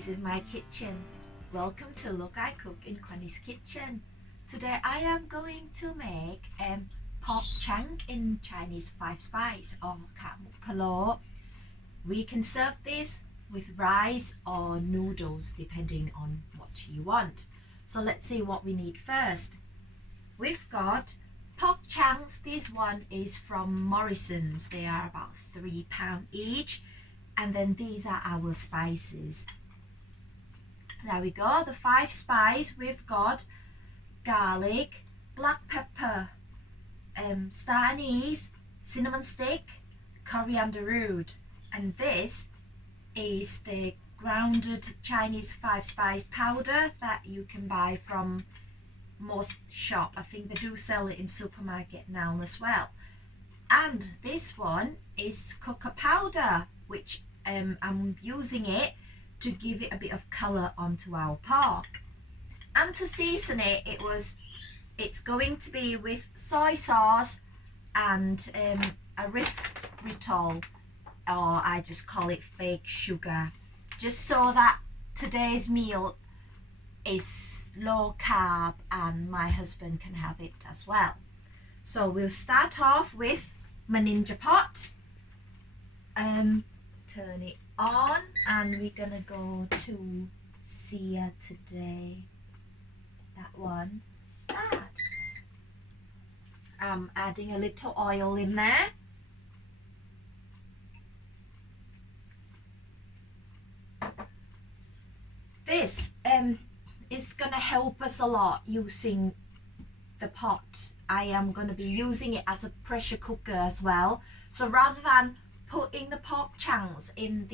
this is my kitchen. Welcome to Look I Cook in Connie's kitchen. Today I am going to make pork chunk in Chinese 5 spice or Kah Moo Paloh. We can serve this with rice or noodles depending on what you want. So let's see what we need first. We've got pork chunks. This one is from Morrison's. They are about £3 each. And then these are our spices. There we go. The 5 spice. We've got garlic, black pepper, star anise, cinnamon stick, coriander root, and this is the grounded Chinese 5 spice powder that you can buy from most shop. I think they do sell it in supermarket now as well. And this one is cocoa powder, which I'm using it to give it a bit of color onto our pork. And to season it, it's going to be with soy sauce and erythritol, or I just call it fake sugar, just so that today's meal is low carb and my husband can have it as well. So we'll start off with my Ninja pot. Turn it on and we're gonna go to sear today. That one. Start. I'm adding a little oil in there. This is gonna help us a lot using the pot. I am gonna be using it as a pressure cooker as well. So rather than putting the pork chunks on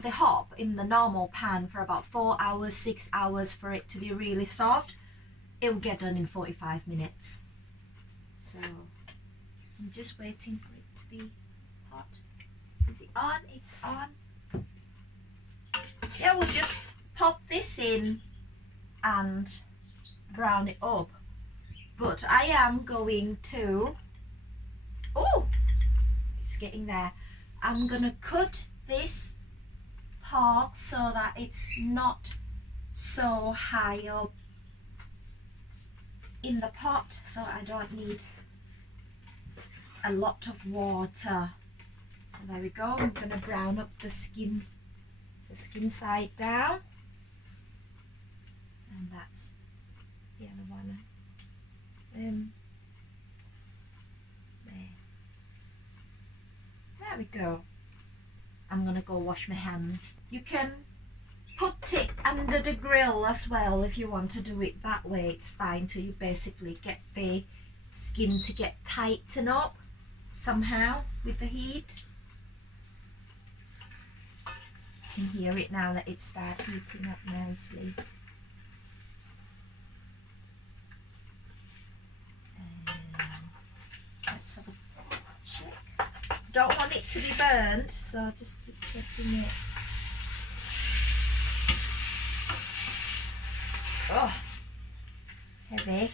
the hob in the normal pan for about 4 hours, 6 hours for it to be really soft, it will get done in 45 minutes. So I'm just waiting for it to be hot. Is it on? It's on. Yeah, we'll just pop this in and brown it up. But I am going to, oh, it's getting there. I'm gonna cut this pork so that it's not so high up in the pot, so I don't need a lot of water. So there we go. I'm gonna brown up the skin side down, and that's the other one. There we go. I'm gonna go wash my hands. You can put it under the grill as well if you want to do it that way. It's fine till you basically get the skin to get tighten up somehow with the heat. You can hear it now that it starts heating up nicely. Let's have a check. Don't want it to be burned, so I'll just keep checking it. Oh, it's heavy.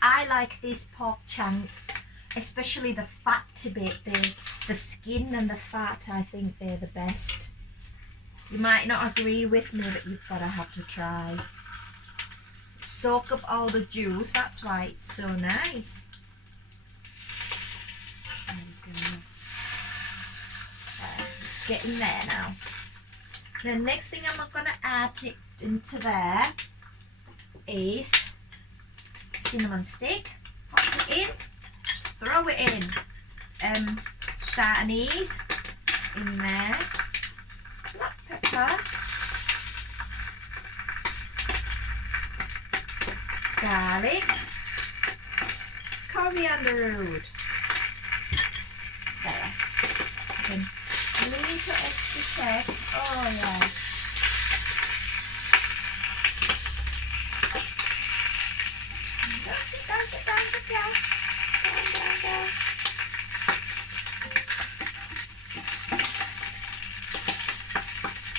I like these pork chunks, especially the fatty bit, the skin and the fat. I think they're the best. You might not agree with me, but you've got to have to try. Soak up all the juice, that's why it's so nice. There we go. It's getting there now. The next thing I'm going to add it into there is cinnamon stick. Pop it in, just throw it in. Star anise in there, black pepper, garlic, coriander root. There. Then a little extra check. Oh yeah. Down.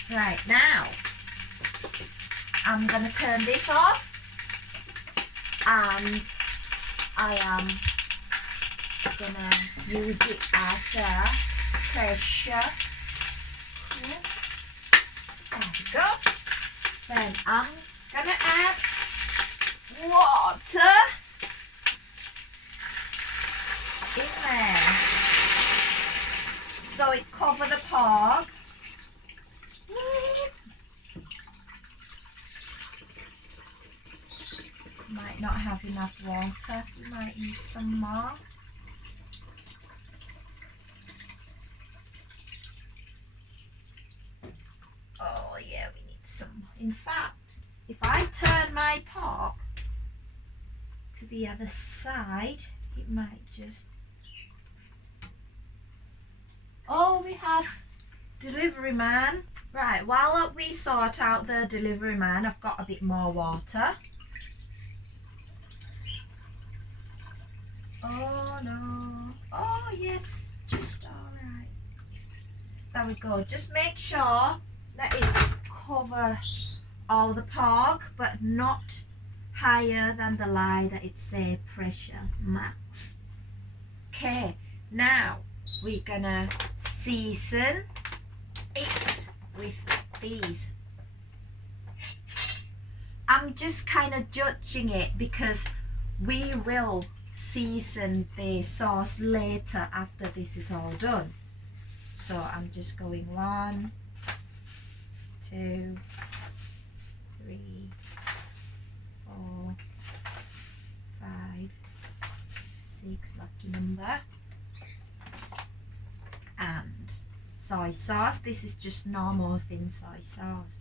Right, now I'm going to turn this off, and I am going to use it as a pressure There we go. Then I'm gonna add water in there so it cover the pork. Might not have enough water, you might need some more. Oh yeah, we need some. In fact, if I turn my pork to the other side, it might just... Oh, we have delivery man. Right, while we sort out the delivery man, I've got a bit more water. Oh no. Oh yes, just alright. There we go. Just make sure that it's cover all the pork, but not higher than the line that it say pressure max. Okay, now we're gonna season it with these. I'm just kind of judging it because we will season the sauce later after this is all done. So I'm just going 1, 2, 3, 4, 5, 6, lucky number. And soy sauce. This is just normal thin soy sauce.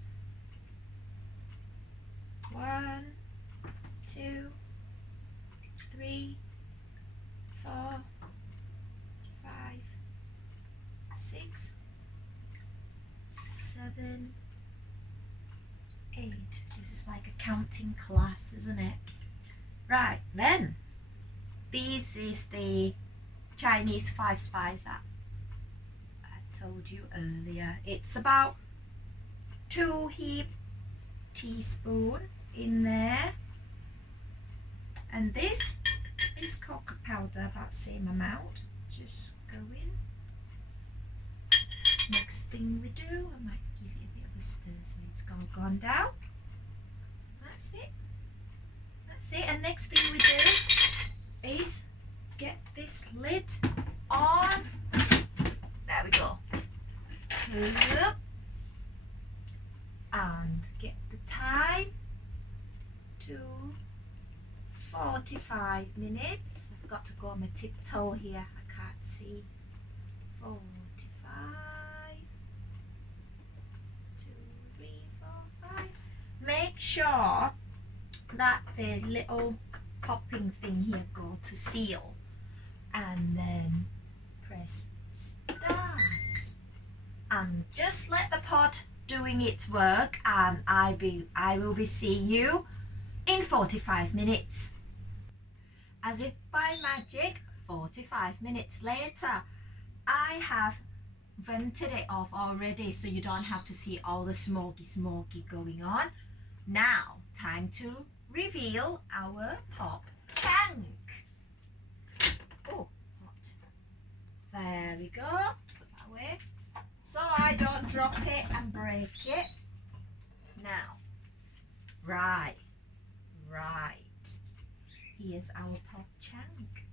1, 2, 3, 4, 5, 6, 7, 8. This is like a counting class, isn't it? Right, then this is the Chinese 5 spice that I told you earlier. It's about 2 heaped teaspoons in there, and this is cocoa powder, about the same amount. Just go in. Next thing we do, I might give you a bit of a stir so it's all gone down. That's it. That's it. And next thing we do is get this lid on. There we go. And get the time to 45 minutes. I've got to go on my tiptoe here. I can't see. 45. 2, 3, 4, 5. Make sure that the little popping thing here go to seal, and then press start. And just let the pot doing its work, and I will be seeing you in 45 minutes. As if by magic, 45 minutes later, I have vented it off already, so you don't have to see all the smoky going on. Now, time to reveal our pop tank. Oh, hot. There we go. Put that away, so I don't drop it and break it. Now, right. Here's our pop chunk.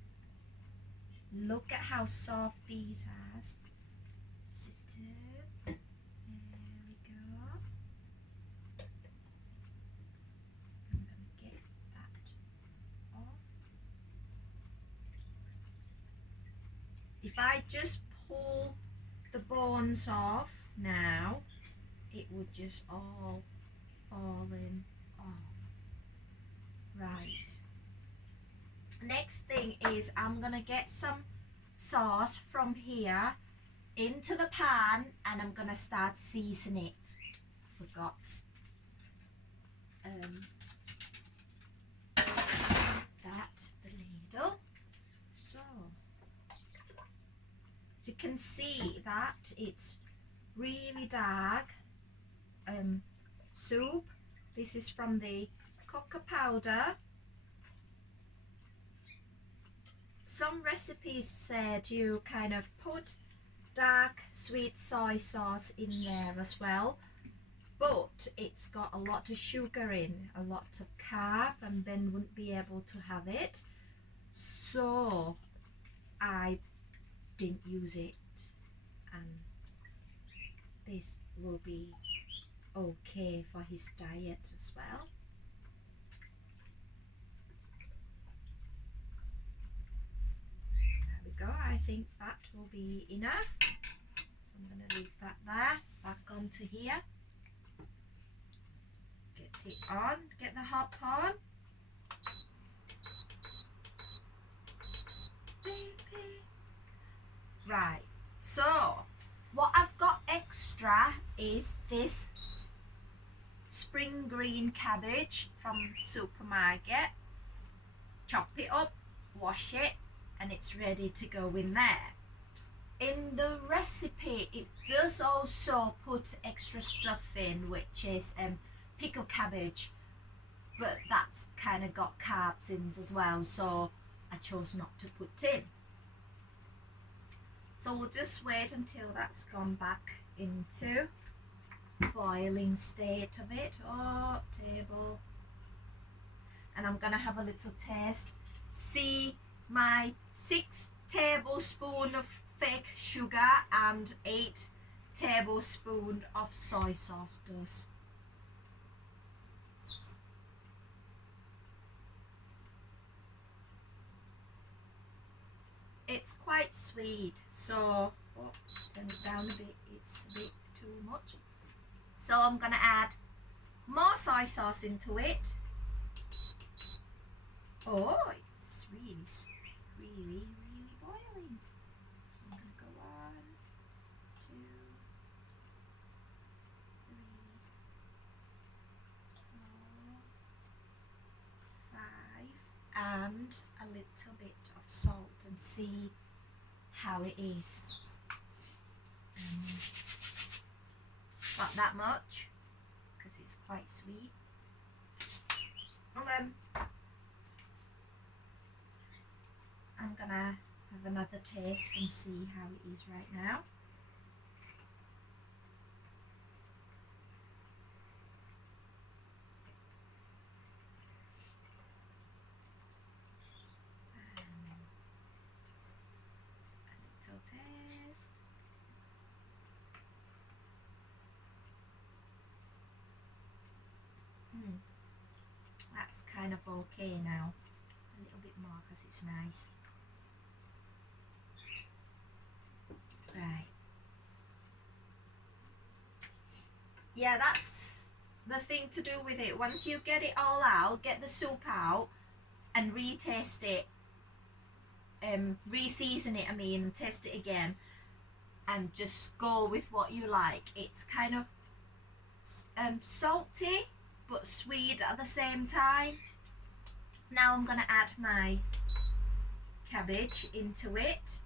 Look at how soft these are. Sit up. There we go. I'm gonna get that off. If I just pull the bones off now, it would just all fall in off. Right. Next thing is I'm gonna get some sauce from here into the pan, and I'm gonna start seasoning it. Forgot that the ladle. So you can see that it's really dark soup. This is from the cocoa powder. Some recipes said you kind of put dark sweet soy sauce in there as well. but it's got a lot of sugar in, a lot of carb, and Ben wouldn't be able to have it, so I didn't use it, and this will be okay for his diet as well. There we go. I think that will be enough, so I'm going to leave that there. Back onto here, get it on, get the hob on. Right, so what I've got extra is this spring green cabbage from supermarket. Chop it up, wash it, and it's ready to go in there. In the recipe it does also put extra stuff in, which is pickled cabbage, but that's kind of got carbs in as well, so I chose not to put in. So we'll just wait until that's gone back into boiling state of it. Oh, table. And I'm gonna have a little taste. See, my 6 tablespoons of fake sugar and 8 tablespoons of soy sauce does. It's quite sweet, so turn it down a bit, it's a bit too much. So I'm gonna add more soy sauce into it. Oh, it's really boiling. So I'm gonna go 1, 2, 3, 4, 5, and a little bit of salt, and see how it is. Not that much because it's quite sweet. And then I'm gonna have another taste and see how it is right now. Taste. That's kind of okay now. A little bit more because it's nice. Right. Yeah, that's the thing to do with it. Once you get it all out, get the soup out and retaste it. Re-season it, and taste it again, and just go with what you like. It's kind of salty but sweet at the same time. Now I'm gonna add my cabbage into it.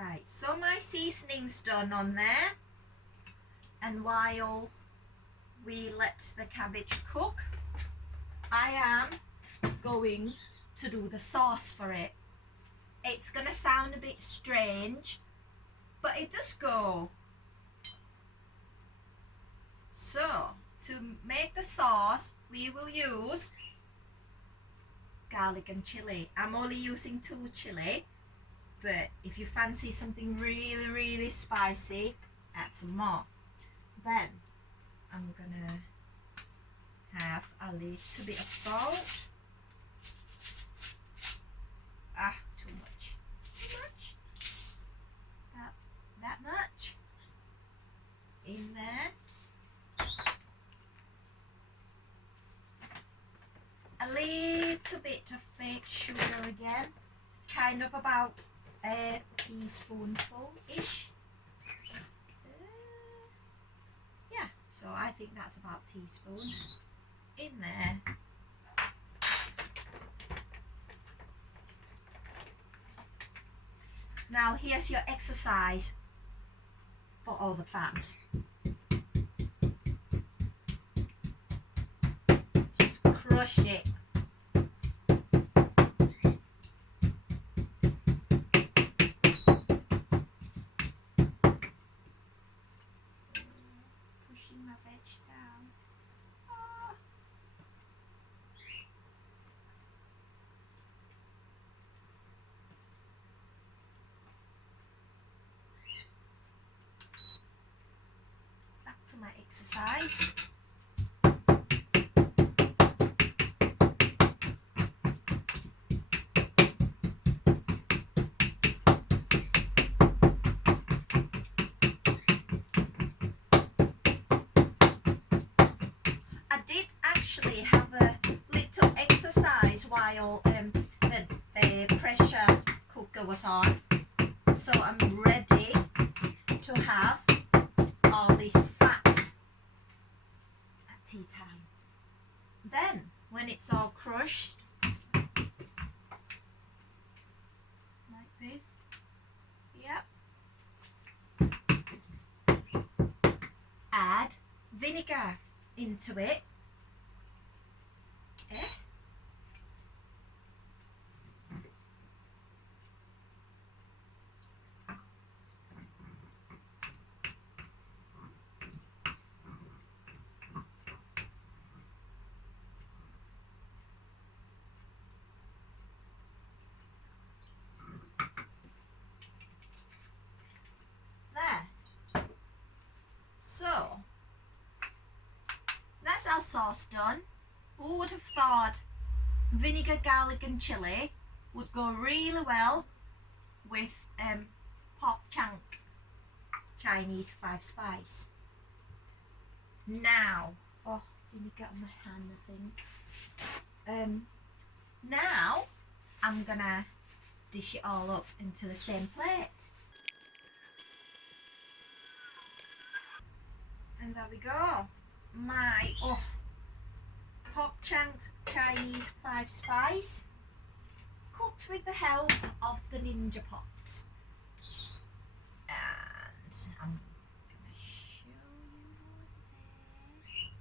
Right, so my seasoning's done on there, and while we let the cabbage cook, I am going to do the sauce for it. It's gonna sound a bit strange, but it does go. So, to make the sauce, we will use garlic and chili. I'm only using 2 chili. But if you fancy something really spicy, add some more. Then I'm gonna have a little bit of salt. Too much. About that much in there. A little bit of fake sugar again, kind of about a teaspoonful-ish. Yeah, So I think that's about a teaspoon in there. Now here's your exercise for all the fat. Just crush it. Pushing my veg down. Oh. Back to my exercise. I did actually have a little exercise while the pressure cooker was on, so I'm ready to have all this fat at tea time. Then when it's all crushed like this, yep, add vinegar into it. There. So that's our sauce done. Who would have thought vinegar, garlic and chili would go really well with pork chunk Chinese 5 spice. Now, oh, vinegar on my hand I think. Now I'm gonna dish it all up into the same plate. And there we go. My pork chunks Chinese 5 spice, cooked with the help of the Ninja pot. And I'm gonna show you there.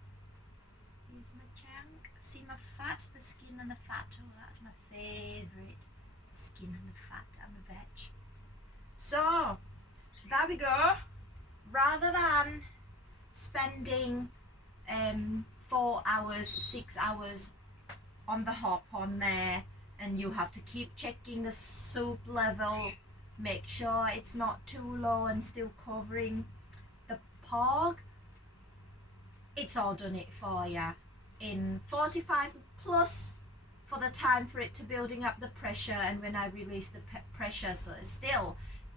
Here's my chunk. See my fat, the skin and the fat. Oh, that's my favourite. The skin and the fat and the veg. So there we go. Rather than spending 4 hours, 6 hours on the hob on there, and you have to keep checking the soup level, make sure it's not too low and still covering the pork. It's all done it for you in 45 plus for the time for it to building up the pressure, and when I release the pressure, so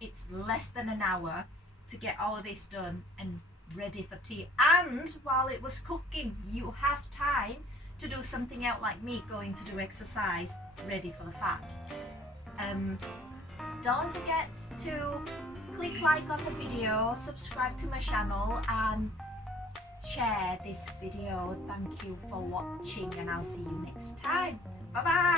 it's less than an hour to get all of this done and ready for tea. And while it was cooking, you have time to do something else like me, going to do exercise, ready for the fat. Don't forget to click like on the video, subscribe to my channel and share this video. Thank you for watching and I'll see you next time. Bye bye.